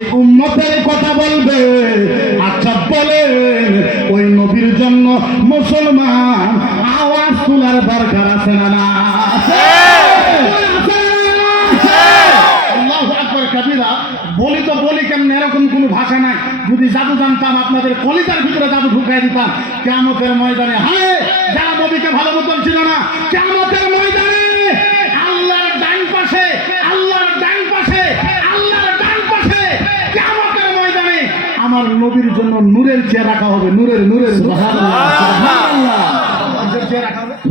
উম্মতের কথা বলবে। আচ্ছা বলেন ওই নবীর জন্য মুসলমান আওয়াজ তোলার দরকার আছে না না? বলি তো বলি কেমন এরকম কোনো ভাষা নাই। যদি জাদু জানতাম আপনাদের কলিতার ভিতরে জাদু ঢুকাই দিতাম। কেমতের ময়দানে হায় যারা নবীকে ভালো মতন ছিল না কেমতের ময়দানে আমার নবীর জন্য নূরের চেয়ার রাখা হবে। নূরের নূরের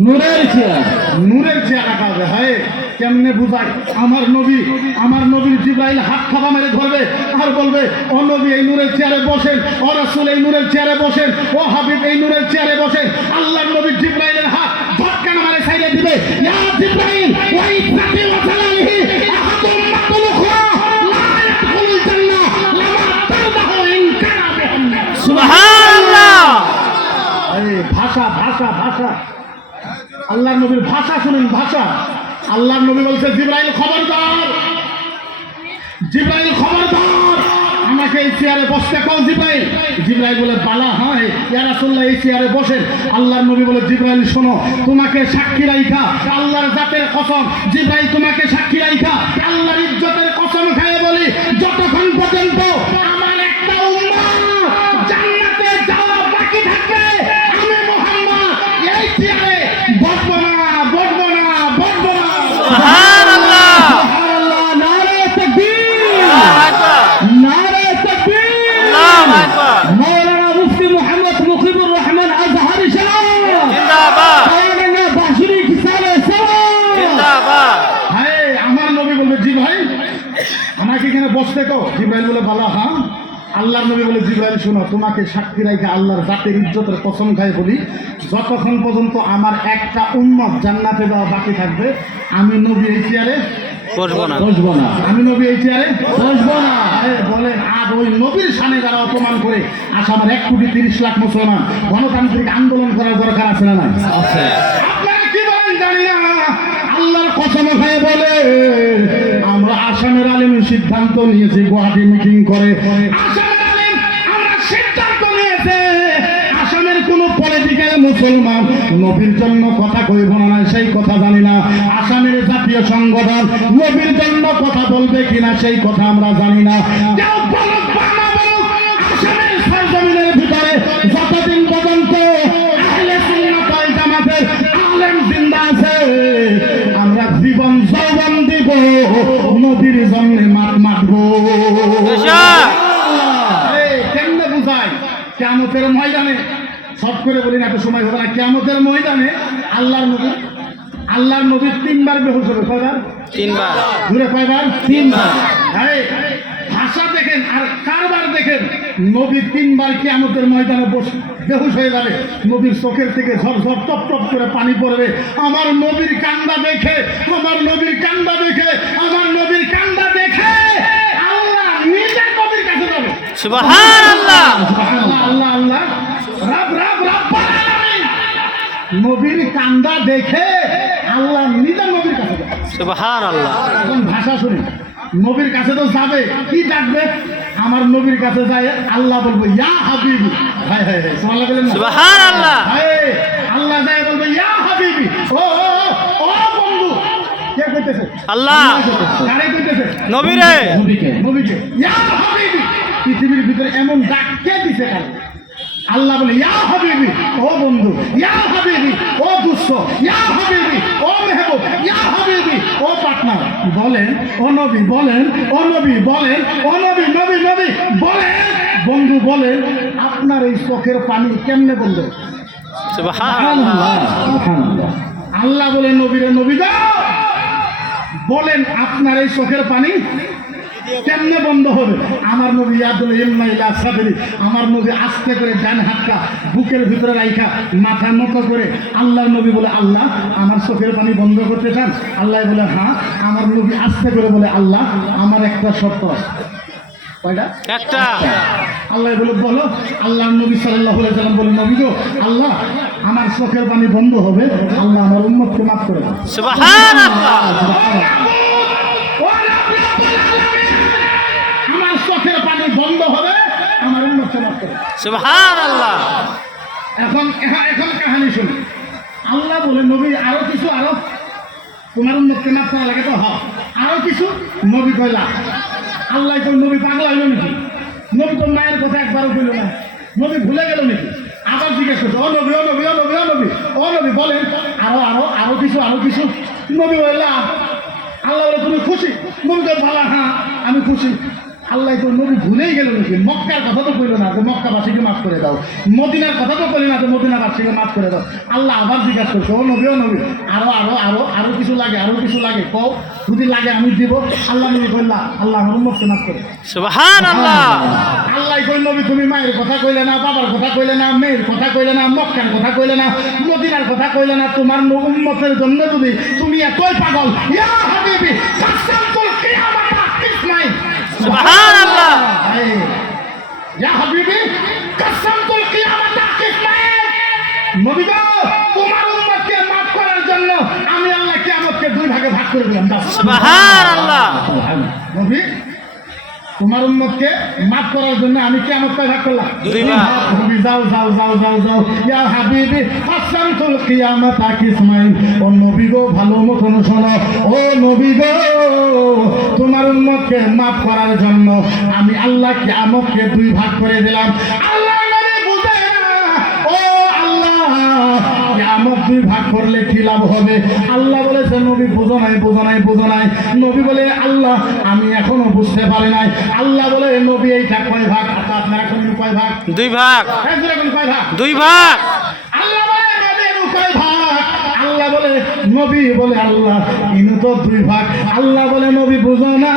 নূরের। চেয়ার নূরের চেয়ার রাখা হবে। হায় কেমনে বুঝাই আমার নবী আমার নবীর জিব্রাইল হাত খাবা মেরে ধরবে আর বলবে ও নবী এই নূরের চেয়ারে বসেন। ও রাসূল এই নূরের চেয়ারে বসেন। ও হাবিব এই নূরের চেয়ারে বসেন। আল্লাহর নবীর জিব্রাইলের হাত ঝটকানা মারে সাইডে দিবে। ইয়া জিব্রাইল ওয়া আল্লাহর নবীর ভাষা শুনুন, ভাষা। আল্লাহর নবী বলছে, জিব্রাইল খবরদার জিব্রাইল খবরদার, আমাকে এই চেয়ারে বসতে কও জিব্রাইল। জিব্রাইল বলে, বালা হ্যাঁ ইয়া রাসূলুল্লাহ, এই চেয়ারে বসেন। আল্লাহর নবী বলে, জিব্রাইল, শোনো, তোমাকে সাক্ষী রাইখা, আল্লাহর জাতের কসম, জিব্রাইল তোমাকে সাক্ষী রাইখা, আল্লাহর ইজ্জতের কসম খায় বলি, যতক্ষণ পর্যন্ত কো জিব্রাইল বলে ভালো হ্যাঁ আল্লাহর নবী বলে জিব্রাইল শোনো তোমাকে সাক্ষী রাখে আল্লাহর জাতের ইজ্জতের কসম খাই বলি যতক্ষণ পর্যন্ত আমার একটা উম্মত জান্নাতে যাওয়া বাকি থাকবে আমি নবী এই চেয়ারে বসবো না। আমি নবী এই চেয়ারে বসবো না। বলেন আর ওই নবীর সামনে যারা অপমান করে আসামের এক কোটি তিরিশ লাখ মুসলমান গণতান্ত্রিক আন্দোলন করার দরকার আছে না আছে। আপনারা কি বলেন জানি না। আল্লাহর কসম খায় বলে আমরা আসামের আলিমের সিদ্ধান্ত নিয়েছি, গুয়াহাটি মিটিং করে। আলিম মুসলমান নবীর জন্য কথা কইব না সেই কথা জানি না। আসামের জাতীয় সংগঠন নবীর জন্য কথা বলবে কিনা, সেই কথা আমরা জানি না। নবীর জন্য মাত মাতবো কেমনে বুঝায় কেমতের ময়দানে সব করে বলি না এত সময় হবে না। কেমতের ময়দানে আল্লাহর নবী আল্লাহর নবী তিনবার বেহুশ হবে। কয়বার? তিনবার। ঘুরে কয়বার? তিনবার। এই, ভাষা দেখেন আর কারবার দেখেন নবী তিনবার কিয়ামতের ময়দানে বস বেহুশ হয়ে যাবে। নবীর চোখের থেকে ঝরঝর টপ টপ করে পানি পড়বে। আমার নবীর কান্দা দেখে আমার সুবহানাল্লাহ। আল্লাহ আল্লাহ। রাব রাব নবীর কান্দা দেখে আল্লাহ নিজের নবীর কাছে সুবহানাল্লাহ। এখন ভাষা শুনি। নবীর কাছে তো যাবে কি ডাকবে? আমার নবীর কাছে যায় আল্লাহ বলব ইয়া হাবিবি। হায় হায় হায় সুবহানাল্লাহ বলেন সুবহানাল্লাহ। হায় আল্লাহ যায় বলবে ইয়া হাবিবি। ও ও ও, ও বন্ধু কে কইতেছে? আল্লাহ। কারে কইতেছে? নবীরে। নবীকে নবীকে। ইয়া হাবিবি। পৃথিবীর ভিতরে এমন ডাক কে দিছে কারে আল্লাহ বলে ইয়া হাবিবি ও বন্ধু ইয়া হাবিবি ও দুস্থ ইয়া হাবিবি ও মেহবুব ইয়া হাবিবি ও পার্টনার। বলেন ও নবী বলেন ও নবী বলেন ও নবী নবী নবী বলেন। বন্ধু বলেন আপনার এই চোখের পানি কেমনে বন্ধু? আল্লাহ বলে নবীরে নবী বলেন আপনার এই চোখের পানি কেমনে বন্ধ হবে? আমার নবী ইয়াদুল ইমনা ইলা সাদরি আমার নবী আস্তে করে ডান হাতটা বুকের ভিতরে রাইখা মাথা নত করে আল্লাহর নবী বলে আল্লাহ আমার চোখের পানি বন্ধ করতে চান? আল্লাহ বলে হ্যাঁ। আমার নবী আস্তে করে বলে আল্লাহ আমার একটা শর্ত একটা। আল্লাহ বলে বলো। আল্লাহ নবী সাল্লাহ সাল্লাম বলে নবী গো আল্লাহ আমার চোখের পানি বন্ধ হবে। আল্লাহ আমার উন্মতকে মাফ করে সুবহান আল্লাহ এখন, এখন- কাহানি শুনি। আল্লাহ বলে, নবী, আরও কিছু, আরও। তোমার উন্মুক্ত মাফ করা লাগে তো? হ। আরও কিছু, নবী কইলা আল্লাহ কই নবী পাগলা হইল নাকি? নবী তো মায়ের কথা একবারও কইল না। নবী ভুলে গেল নাকি? আবার জিজ্ঞেস করছে, ও নবী ও নবী ও নবী ও নবী ও নবী, বলেন, আরও আরও আরও কিছু আরও কিছু। নবী বললা আল্লাহ বলে, তুমি খুশি? নবী তো ভালো হ্যাঁ আমি খুশি। আল্লাহ তো নবী ভুলেই গেল নাকি? মক্কার কথা তো কইল না যে মক্কাবাসীকে মাফ করে দাও। মদিনার কথা তো কইল না যে মদিনাবাসীকে মাফ করে দাও। আল্লাহ আবার জিজ্ঞাসা করছে ও নবী ও নবী আরও আরও আরও আরও কিছু লাগে আরও কিছু লাগে কও যদি লাগে আমি দিব। আল্লাহ নবী কইলা আল্লাহ আমার উম্মতকে মাফ করে সুবহান আল্লাহ আল্লাহ কই নবী তুমি মায়ের কথা কইলে না বাবার কথা কইলে না মেয়ের কথা কইলে না মক্কার কথা কইলে না মদিনার কথা কইলে না তোমার উম্মতের জন্য যদি তুমি এতই পাগল ইয়া হাবিবি কাসামতুল ইসমাইল সুবহান আল্লাহ ইয়া হাবিবি কাসামতুল কিয়ামাতা ইসমাইল নবী গো তোমার উম্মতকে মাফ করার জন্য আমি আল্লাহ কিয়ামতকে দুই ভাগে ভাগ করে দিলাম। সুবহান আল্লাহ নবী তোমার উন্মতকে মাফ করার জন্য আমি কি আমার ভাগ। করলাম হাবিবি যাও যাও যাও যাও যাও। ইয়া হাবিবি আসামতুল কিয়ামাত কিসমাইন। ও নবী গো ভালো মতন শোনো। ও নবী গো তোমার উন্মতকে মাফ করার জন্য আমি আল্লাহ কিয়ামতকে দুই ভাগ করে দিলাম। দুই ভাগ করলে কি লাভ হবে? আল্লাহ বলেছে নবী বোঝো নাই বোঝো নাই বোঝো নাই। নবী বলে আল্লাহ আমি এখনও বুঝতে পারি নাই। আল্লাহ বলে নবী এইটা কয় ভাগ? আচ্ছা আপনারা এখন কয় ভাগ? দুই ভাগ। হ্যাঁ দুই ভাগ। নবী বলে আল্লাহ ইনু তো দুই ভাগ। আল্লাহ বলে নবী বুঝো না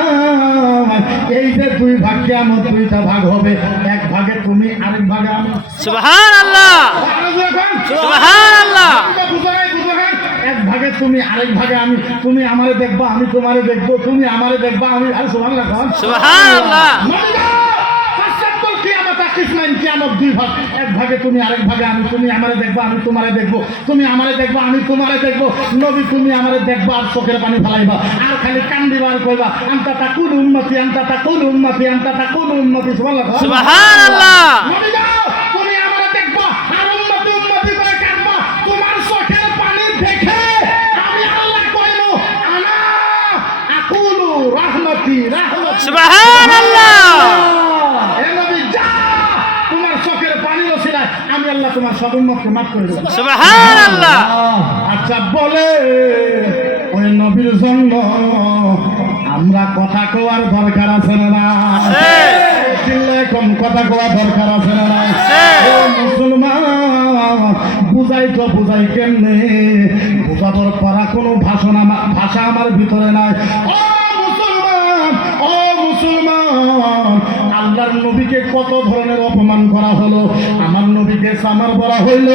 এই যে দুই ভাগ কেমন দুইটা ভাগ হবে এক ভাগে তুমি আরেক ভাগে আমি। সুবহান আল্লাহ আরও জোরে কন। সুবহান আল্লাহ বুঝো নাই, বুঝো নাই? এক ভাগে তুমি আরেক ভাগে আমি। তুমি আমারে দেখবা আমি তোমারে দেখব তুমি আমারে দেখবা আমি আর সোহান লাগান সুবহান আল্লাহ দুই ভাগ? এক ভাগে তুমি আরেক ভাগে আমি। তুমি আমারে দেখবা আমি তোমারে দেখব। তুমি আমারে দেখবা আমি তোমারে দেখব। নবী তুমি আমারে দেখবা আর চোখের পানি ফেলাইবা। আর খালি কান্দিবা আর কইবা আন্তা তা কোন উন্নতি আন্তা তা কোন উন্নতি আন্তা তা কোন উন্নতি আল্লাহ নবী তুমি আমারে দেখবা আর উন্নতি উন্নতি করে কাটবা তোমার চোখের পানি দেখে আমি আল্লাহ কইলো আনা আকুলু রাহমতি রাহমতি। সুবহান উন্মতকে মাফ করে আচ্ছা বলে ওই নবীর জন্য আমরা কথা কোয়ার দরকার আছে না কম কথা কোয়া দরকার আছে না না? মুসলমান বুঝাই তো বুঝাই কেমনে? বুঝাবার পারা কোনো ভাষণ আমার ভাষা আমার ভিতরে নাই। আল্লাহর নবীকে কত ধরনের অপমান করা হলো? আমার নবীকে সামার বলা হইল,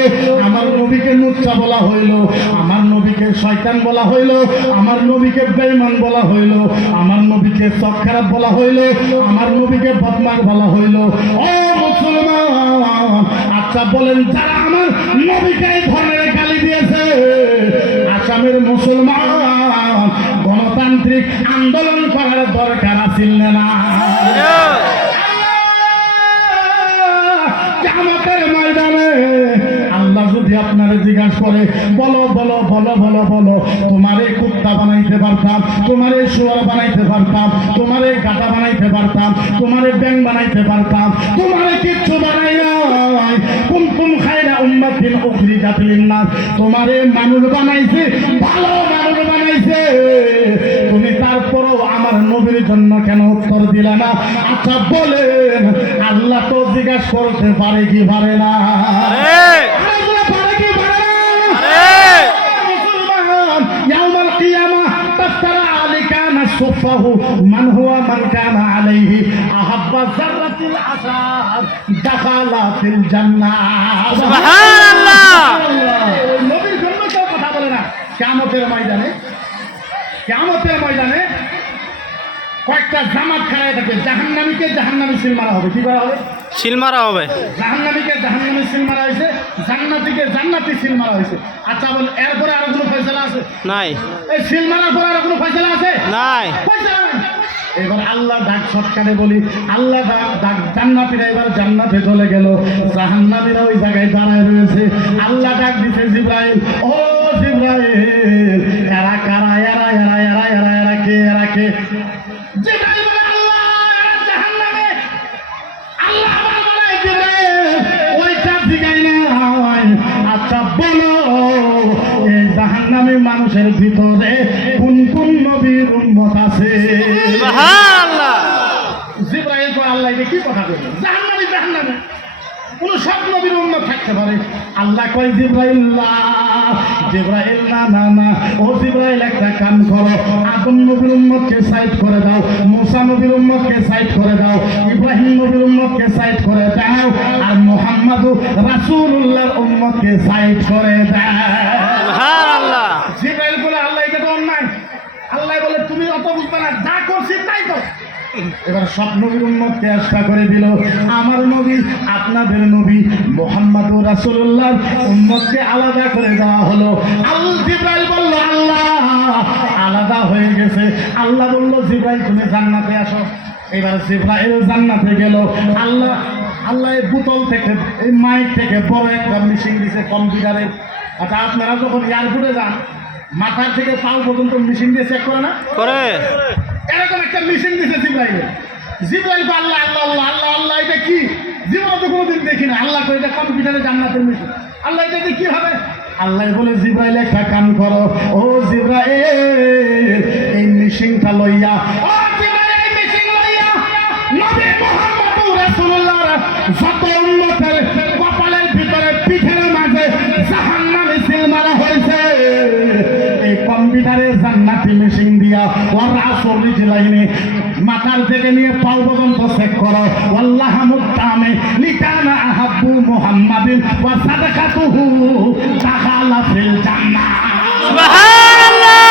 আমার নবীকে মুচ্চা বলা হইল, আমার নবীকে শয়তান বলা হইল, আমার নবীকে বেঈমান বলা হইল, আমার নবীকে চক খারাপ বলা হইল, আমার নবীকে বদমাস বলা হইল। ও মুসলমান আচ্ছা বলেন, যারা আমার নবীকে ধরনের গালি দিয়েছে, আসামের মুসলমান, গণতান্ত্রিক আন্দোলন করার দরকার আছিল না? কামতের ময়দানে। বানাইতে পারতাম, তোমারে শুয়ার বানাইতে পারতাম, তোমারে তোমারে কিচ্ছু বানাই নাই। কুমকুম খাইরা উম্মাতিন উখরিজাত লিন্নাস। তোমারে মানুষ বানাইছে, ভালো মানুষ বানাইছে। তুমি তারপরও আমার নবীর জন্য কেন উত্তর দিলে না? আচ্ছা বলেন আল্লাহ তো জিজ্ঞাসা করতে পারে কি পারে না? মান হুয়া মান কানা আলাইহি আহাব্বা যাররাতিল আসার দাখালা ফিল জান্নাহ সুবহানাল্লাহ। ওই নবীর জন্য কেউ কথা বলে না কিয়ামতের ময়দানে কিয়ামতের ময়দানে কয়েকটা জামাত খাড়ায় থাকে জাহান্নামীকে জাহান্নামী সিল মারা হবে কি করা হবে? শিল মারা হবে। জাহান্নামীকে জাহান্নামী সিল মারা হয়েছে জান্নাতিকে জান্নাতি সিল মারা হয়েছে। আচ্ছা বল এরপরে আরও কোনো ফয়সালা আছে? নাই। এই সিল মারার পরে আরও কোনো ফয়সালা আছে? নাই। ফয়সালা এবার আল্লাহ ডাক সৎকারে বলি আল্লাহ ডাক ডাক জান্নাতিরা এবার জান্নাতে চলে গেল। জাহান্নামীরা ওই জায়গায় দাঁড়ায় রয়েছে। আল্লাহ ডাক দিছে জিব্রাইল ও জিব্রাইল এরা কারা? এরা এরা এরা এরা এরা কে এরা কে? আচ্ছা বলো এই জাহান্নামী মানুষের ভিতরে কোন কোন নবীর উম্মত আছে? কয় আল্লাহ কি কথা বলবে জাহান্নামী জাহান্নামে। কোন সব নবীর উন্নত থাকতে পারে। আল্লাহ কয় জিব্রাইল না জিব্রাইল না না না। ও জিব্রাইল একটা কাম করো। আদম নবীর উম্মতকে সাইড করে দাও মুসা নবীর উম্মতকে সাইড করে দাও ইব্রাহিম নবীর উম্মতকে সাইড করে দাও আর মুহাম্মদ রাসূলুল্লাহর উম্মতকে সাইড করে দাও। সুবহানাল্লাহ। জিব্রাইল বলে আল্লাহ এটা তো অন্যায়। আল্লাহ বলে তুমি অত বুঝবে না যা করছি তাই কর। এবার সব নবীর উন্মতকে আস্থা করে দিল, আমার নবী, আপনাদের নবী মোহাম্মদ রাসূলুল্লাহ উম্মতকে আলাদা করে দেওয়া হলো। আল জিব্রাইল বলল, আল্লাহ, আলাদা হয়ে গেছে। আল্লাহ বলল, জিব্রাইল, তুমি জান্নাতে আসো। এবার জিব্রাইল জান্নাতে গেল। আল্লাহ আল্লাহ এই বোতল থেকে, এই মাইক থেকে বড় একটা মেশিন দিছে কম্পিউটারের আচ্ছা আপনারা যখন এয়ারপোর্টে যান, মাথার থেকে পাও পর্যন্ত মেশিন দিয়ে চেক করে না? করে। এরকম একটা মেশিন দিছে জিব্রাইলে। জিব্রাইল আল্লাহ আল্লাহ আল্লাহ আল্লাহ আল্লাহ, এটা কি? জীবন তো কোনোদিন দেখি না। আল্লাহ করে এটা কম্পিউটারে জান্নাতের মেশিন আল্লাহ, এটা দিয়ে কি হবে? আল্লাহ বলে, জিব্রাইল একটা কাম করো থেকে নিয়ে পাও পর্যন্ত চেক করো। আল্লাহ মুত্তামে লিকানা আহাব্বু মুহাম্মাদিন ওয়া সাদাকাতুহু তাখালা ফিল জান্নাহ। সুবহানাল্লাহ!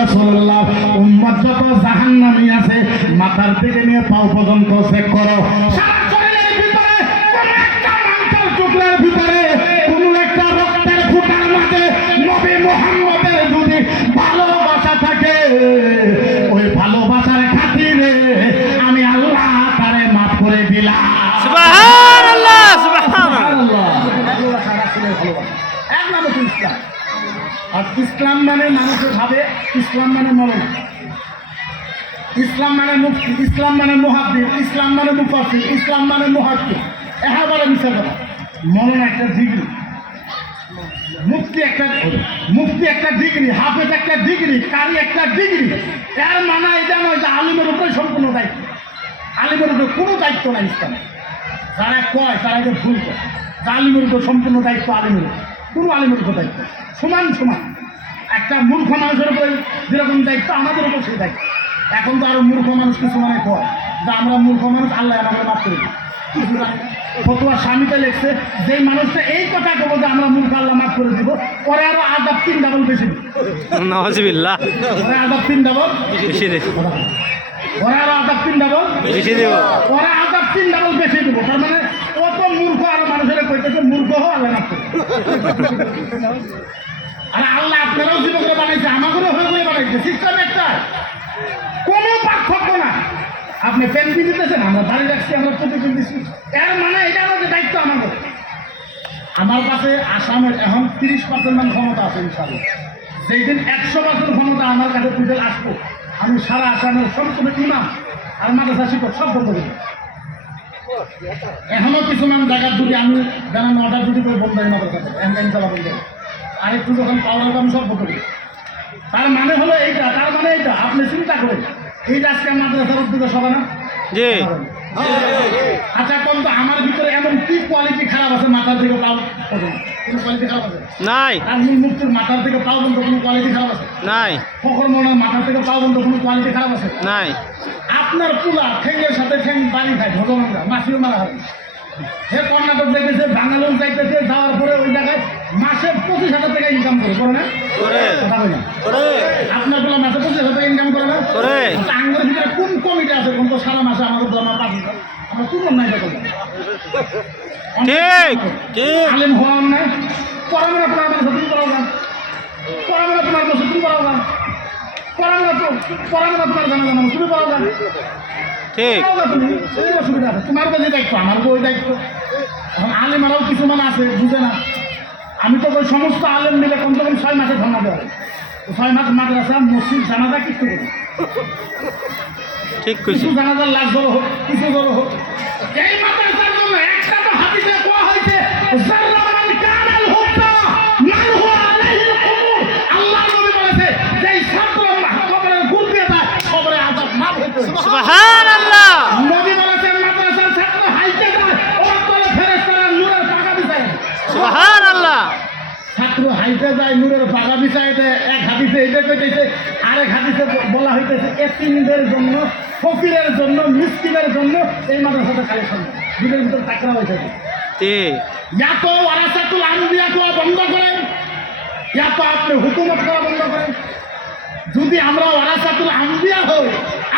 রাসূলুল্লাহ উম্মত যত জাহান্নামী আছে মাথার থেকে নিয়ে পাও পর্যন্ত চেক করো। মানে মানুষের ভাবে ইসলাম মানে মরণ ইসলাম মানে মুক্তি ইসলাম মানে মহাদ্বীপ ইসলাম মানে মুফাসির ইসলাম মানে মহাদ্বীপ এহা বলে মিশে কথা মরণ একটা ডিগ্রি। মুক্তি একটা মুক্তি একটা ডিগ্রি, হাফেজ একটা ডিগ্রি, কারি একটা ডিগ্রি। এর মানে এটা নয় যে আলিমের উপরে সম্পূর্ণ দায়িত্ব। আলিমের উপরে কোনো দায়িত্ব নাই ইসলামে। যারা কয়, তারা এটা ভুল করে। আলিমের উপর সম্পূর্ণ দায়িত্ব আলিমের কোনো আলিমের উপর দায়িত্ব সমান সমান। একটা মূর্খ মানুষের উপরে যেরকম দায়িত্ব আমাদের উপর সেই দায়িত্ব। এখন তো আরও মূর্খ মানুষ কিছু মানে কয় যে আমরা মূর্খ মানুষ আল্লাহ আমাদের মাফ করে দিই ফতুয়া স্বামীতে লিখছে যে মানুষটা এই কথা বলব যে আমরা মূর্খ আল্লাহ মাফ করে দিব পরে আরও আদাব তিন ডাবল বেশি দিব। নাউজুবিল্লাহ পরে আজাব তিন ডাবল বেশি দে পরে আরও আজাব তিন ডাবল বেশি দেব। ওরা আজাব তিন ডাবল বেশি দেবো। তার মানে কত মূর্খ আর মানুষের কইতেছে মূর্খ হো আল্লাহ না আর আল্লাহ আপনারাও জীবনে বানাইছে আমাদেরও হয়ে হয়ে বানাইছে। সিস্টেম একটা। কোনো পার্থক্য না আপনি পেন দিতেছেন? আমরা দাড়ি রাখছি, আমরা চোখে দিচ্ছি। এর মানে এটা আমাদের দায়িত্ব আমাদের। আমার কাছে আসামের এখন তিরিশ পার্সেন্ট মান ক্ষমতা আছে ইনশাল্লাহ যেই দিন একশো পার্সেন্ট ক্ষমতা আমার কাছে পিছনে আসব, আমি সারা আসামের সম্পূর্ণ ইমাম আর মাদ্রাসা শিক্ষক সব বন্ধ করি এখনও কিছুমান জায়গার যদি আমি জানা নটার যদি করে বন্ধ হয় কাছে এমন চালা বন্ধ। আর একটু যখন পাওয়ার আমি সব করি। তার মানে হলো এইটা তার মানে এইটা আপনি চিন্তা করেন। এই আজকে মাদ্রাসার উদ্যোগে সবাই না? জি। আচ্ছা কোন তো আমার ভিতরে এমন কি কোয়ালিটি খারাপ আছে মাথার দিকে পাও? কোনো কোয়ালিটি খারাপ আছে? নাই। আর মুক্তির মাথার থেকে পাও বন্ধ কোনো কোয়ালিটি খারাপ আছে? নাই। ফখর মনের মাথার থেকে পাও বন্ধ কোনো কোয়ালিটি খারাপ আছে? নাই। আপনার পুলা ঠেঙ্গের সাথে ঠেং বাড়ি খায় ভগবানরা মাসিও মারা হয়। সে কর্ণাটক যাইতেছে বাঙালিও যাইতেছে যাওয়ার পরে ওই জায়গায় মাসে পঁচিশ হাজার টাকা ইনকাম করে করে না? করে। বলি। করে। আপনারগুলো মাসে পঁচিশ হাজার টাকা ইনকাম করে না? করে। আচ্ছা, আঙ্গুরের ভিতরে কোন কমিটি আছে? কোন তো সারা মাসে আমাদের দরমা পাঁচ হাজার। আমরা কোন এটা করব ঠিক ঠিক। আলেম হওয়া অন্যায় পড়াবেন আপনার মানুষ তুমি পড়াও না। পড়াবেন আপনার মানুষ তুমি পড়াও না। পড়াবেন পড়াবেন আপনার জানা জানা তুমি পড়াও না। ঠিক। অসুবিধা আছে। তোমার কাছে দায়িত্ব আমার ওই দায়িত্ব। এখন আলেমারাও কিছুমান আছে বুঝে না। আমি তো ওই সমস্ত আলেম মিলে কমসে কম ছয় মাসে ধর্ণা দেওয়া। ছয় মাস মাদ্রাসা মসজিদ জানাজা কিছু করি ঠিক কিছু জানাজার লাশ জড়ো হোক কিছু জড়ো হোক। এই মাদ্রাসার জন্য একটা তো হাদিসে কোয়া হয়েছে জাররা সুবহানাল্লাহ ছাত্র হাইতে যায় নূরের পাকা বিছায় দেয় এক হাদিসে এটা কইতেছে আরেক হাদিসে বলা হইতেছে এতিমদের জন্য ফকিরের জন্য মিসকিনের জন্য এই মাদ্রাসাটা কালেকশন। দুটোর ভিতর টাকরা হয়েছে। ঠিক ইয়া তো ওয়ারাসাতুল আম্বিয়া করা বন্ধ করেন ইয়া তো আপনি হুকুমত করা বন্ধ করেন যদি আমরা ওয়ারাসাতুল আম্বিয়া হই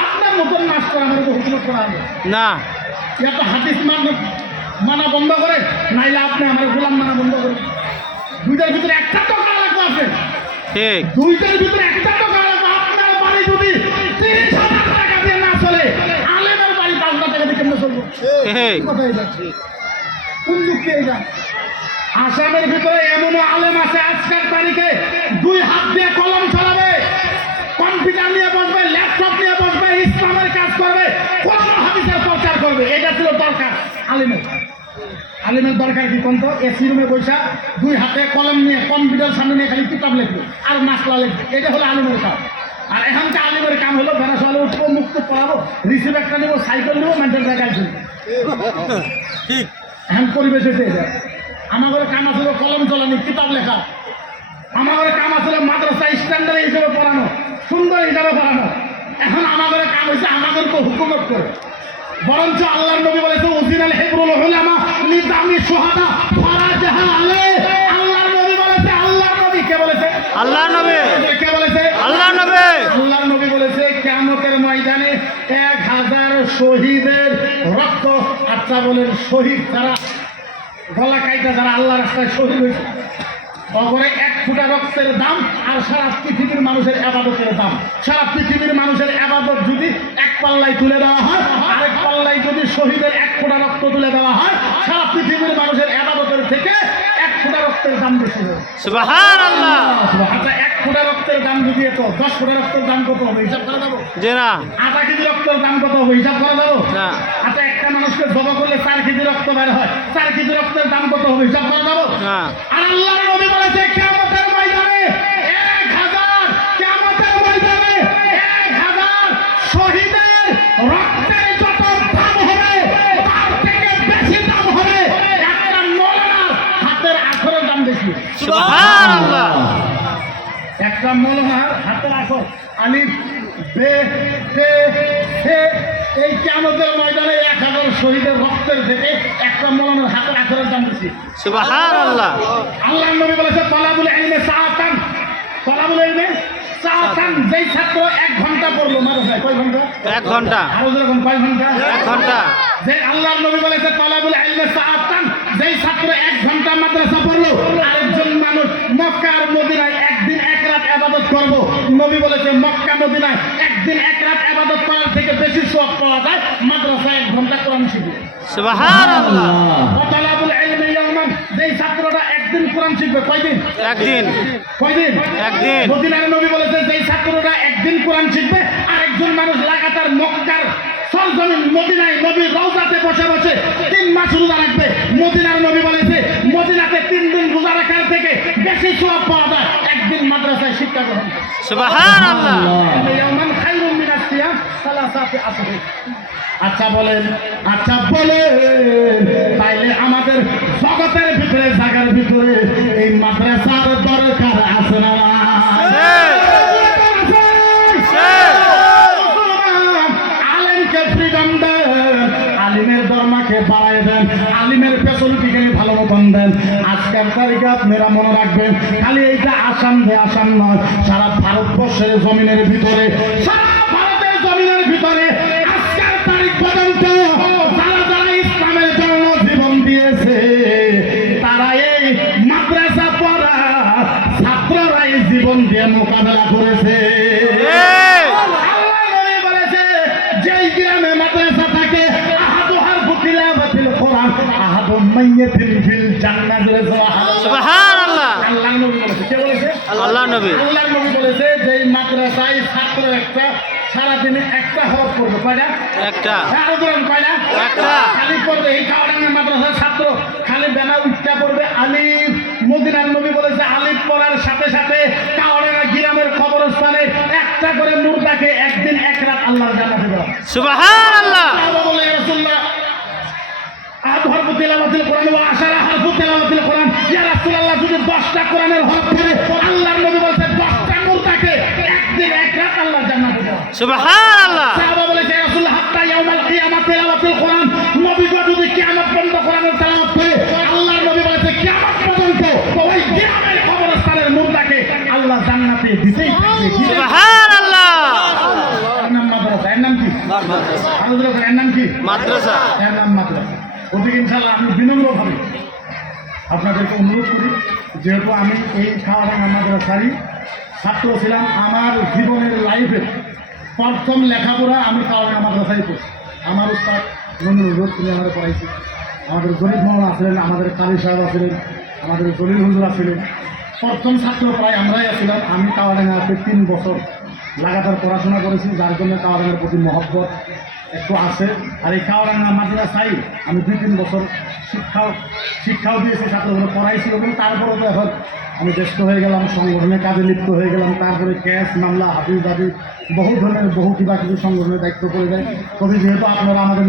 আপনার মতন মাস্টার আমাদের হুকুমত করা হবে। না। ইয়া তো হাদিস মানা বন্ধ করে নাইলে আপনি আমার গোলাম মানা বন্ধ করেন দুইটার ভিতরে একটা তো আছে? ঠিক। দুইটার ভিতরে একটা তো আপনার বাড়ি যদি তিরিশ হাজার টাকা দিয়ে না চলে আলেমের বাড়ি পাঁচ লাখ টাকা দিয়ে কেমনে চলবো? কোথায় যাচ্ছে? কোন যুক্তি এটা? আসামের ভিতরে এমন আলেম আছে আজকের তারিখে দুই হাত দিয়ে কলম চালাবে কম্পিউটার নিয়ে বসবে ল্যাপটপ নিয়ে বসবে ইসলামের কাজ করবে কোরআন হাদিসের প্রচার করবে। এটা ছিল দরকার আলিমের। আলিমের দরকার কি কোন তো? এসি রুমে বৈশা দুই হাতে কলম নিয়ে কম্পিউটার সামনে নিয়ে খালি কিতাব লিখবে আর মাসলা লিখবে। এটা হলো আলিমের কাজ আর এখানকার আলিমের কাম হলো বেড়া সকালে উঠবো মুক্ত পড়াবো রিসিভ একটা নেব সাইকেল নেব মেন্টাল জায়গায় ঠিক। এখন পরিবেশ হয়েছে আমার ঘরে কাম আসলে কলম চলানি কিতাব লেখা। আমার ঘরে কাম আসলে মাদ্রাসা স্ট্যান্ডার্ড হিসেবে পড়ানো সুন্দর হিসাবে পড়ানো। এখন আমার ঘরে কাম হয়েছে আমাদেরকে হুকুমত করে। বরঞ্চ আল্লাহর নবী বলেছে উসিনাল হেবরুল হুলামা নিদামি সোহাদা ফারা জাহা আলে আল্লাহর নবী বলেছে আল্লাহর নবী কে বলেছে? আল্লাহ নবী। কে বলেছে? আল্লাহ নবী। আল্লাহর নবী বলেছে কেমতের ময়দানে এক হাজার শহীদের রক্ত আচ্ছা বলেন শহীদ যারা গলা কাইটা যারা আল্লাহ রাস্তায় শহীদ হয়েছে অগরে এক ফুটা রক্তের দাম আর সারা পৃথিবীর মানুষের আবাদতের দাম। সারা পৃথিবীর মানুষের আবাদত যদি এক পাল্লায় তুলে দেওয়া হয় আরেক পাল্লায় যদি শহীদের এক ফোঁটা রক্ত তুলে দেওয়া হয় সারা পৃথিবীর মানুষের আবাদতের থেকে এক ফোঁটা রক্তের দাম বেশি হবে আচ্ছা এক ফোঁটা রক্তের দাম যদি এত দশ ফুটা রক্তের দাম কত হবে? হিসাব করা যাব আধা কেজি রক্তের দাম কত হবে? হিসাব করা যাব। আচ্ছা একটা মানুষকে জবা করলে চার কেজি রক্ত বের হয়। চার কেজি রক্তের দাম কত হবে? হিসাব করা যাব আর আল্লাহ নবী বলেছে কিয়ামতের সুবহানাল্লাহ। একটা মৌলানার হাতের আখর আলিফ বে তে সে এই কিয়ামতের ময়দানে এক হাজার শহীদের রক্তের থেকে একটা মৌলানার হাতের আখরের দাম বেশি সুবহানাল্লাহ। আল্লাহ নবী বলেছে তলাবুল ইলমে সাআতান। তলাবুল ইলমে সাআতান। যেই ছাত্র এক ঘণ্টা পড়ল মাদ্রাসায় কয় ঘণ্টা? এক ঘণ্টা। আরও যেরকম কয় ঘণ্টা? এক ঘণ্টা। যে আল্লাহ নবী বলেছে তলাবুল ইলমে সাআতান। যেই ছাত্র এক ঘণ্টা মাদ্রাসা পড়ল আরেকজন মানুষ মক্কা আর মদিনায় একদিন এক রাত ইবাদত করব। নবী বলেছে মক্কা মদিনায় একদিন এক রাত ইবাদত করার থেকে বেশি সওয়াব পাওয়া যায় মাদ্রাসায় এক ঘণ্টা কোরআন শিখবে যেই ছাত্রটা একদিন কোরআন শিখবে কয়দিন? একদিন। কয়দিন? একদিন। মদিনার নবী বলেছে যেই একদিন কোরআন শিখবে মানুষ লাগাতার মক্কার সরজমিন মদিনায় নবীর রওজাতে বসে বসে তিন মাস রোজা রাখবে মদিনার নবী বলেছে মদিনাতে তিন দিন রোজা রাখার থেকে বেশি পাওয়া যায় একদিন মাদ্রাসায় শিক্ষা গ্রহণ। আচ্ছা বলেন আচ্ছা বলেন। তাইলে আমাদের জগতের ভিতরে জায়গার ভিতরে এই মাদ্রাসার দরকার আছে না আলেমকে ফ্রিডম দেন আলিমের ধর্মাকে বাড়াই দেন আলিমের পেছনটিকে ভালো মতন দেন। আজকের তারিখে আপনারা মনে রাখবেন, খালি এইটা আসাম দে আসাম নয়, সারা ভারতবর্ষের জমিনের ভিতরে নবী। আল্লাহ বলেছে যে মাদ্রাসায় ছাত্র একটা সারাদিনে একটা হরফ করবে কয়টা? একটা। আরও ধরেন কয়টা? একটা। খালি পড়বে এই কাওড়াঙ্গা মাদ্রাসার ছাত্র। খালি বেনা উচ্চা পড়বে আলিফ। মদিনার নবী বলেছে আলিফ পড়ার সাথে সাথে কাওড়াঙ্গা গ্রামের কবরস্থানে একটা করে মুর্দাকে একদিন এক রাত আল্লাহর জান্নাতে দেওয়া সুবহানাল্লাহ। বলে ইয়া রাসূলুল্লাহ আট হরফ তেলাওয়াতিল কোরআন ওয়া আশারা হরফ তেলাওয়াতিল কোরআন। ইয়া রাসূলুল্লাহ যদি 10টা কোরআনের হরফ পড়ে আল্লাহর সুবহানাল্লাহ। সাহাবা বলেছে রাসূলুল্লাহ হাত্তা ইয়াউমাল কিয়ামাত তেলাওয়াতুল কোরআন। নবী যদি কিয়ামত পর্যন্ত কোরআনের তেলাওয়াত করে আল্লাহর নবী বলেছে কিয়ামত পর্যন্ত ওই গ্রামের কবরস্থানের মুর্দাকে আল্লাহ জান্নাতে দিতেই থাকবে। দিতেই থাকবে। সুবহানাল্লাহ। নাম মাদ্রাসা। এর নাম কি? মাদ্রাসা। এর নাম কি? মাদ্রাসা। এর নাম মাদ্রাসা। ওদিকে ইনশাল্লাহ আমি বিনম্রভাবে আপনাদেরকে অনুরোধ করি যেহেতু আমি এই খাওয়াডাঙ্গা মাদ্রাসারই ছাত্র ছিলাম আমার জীবনের লাইফে প্রথম লেখাপড়া আমি খাওয়াডাঙ্গা মাদ্রাসায় পড়ছি। আমার উস্তাদ মনুর রোধ তিনি আমাদের পড়াইছি। আমাদের জলিল মোহন আছিলেন আমাদের কালী সাহেব আছিলেন আমাদের জলিল হুজুর আছিলেন প্রথম ছাত্র প্রায় আমরাই আছিলাম। আমি কাওয়াডাঙ্গাতে তিন বছর লাগাতার পড়াশোনা করেছি, যার জন্য কাওয়াডাঙ্গার প্রতি মহব্বত। একটু আছে। আর এই কাওয়াডাঙ্গা মাদ্রাসায় আমি দুই তিন বছর শিক্ষাও শিক্ষাও দিয়েছি, ছাত্রগুলো পড়াইছি এবং তারপরে তো এখন আমি ব্যস্ত হয়ে গেলাম সংগঠনের কাজে লিপ্ত হয়ে গেলাম। তারপরে ক্যাশ, মামলা হাবিজ দাবি বহু ধরনের, বহু কিবা কিছু সংগঠনের দায়িত্ব করে দেয় তবে যেহেতু আপনারা আমাদের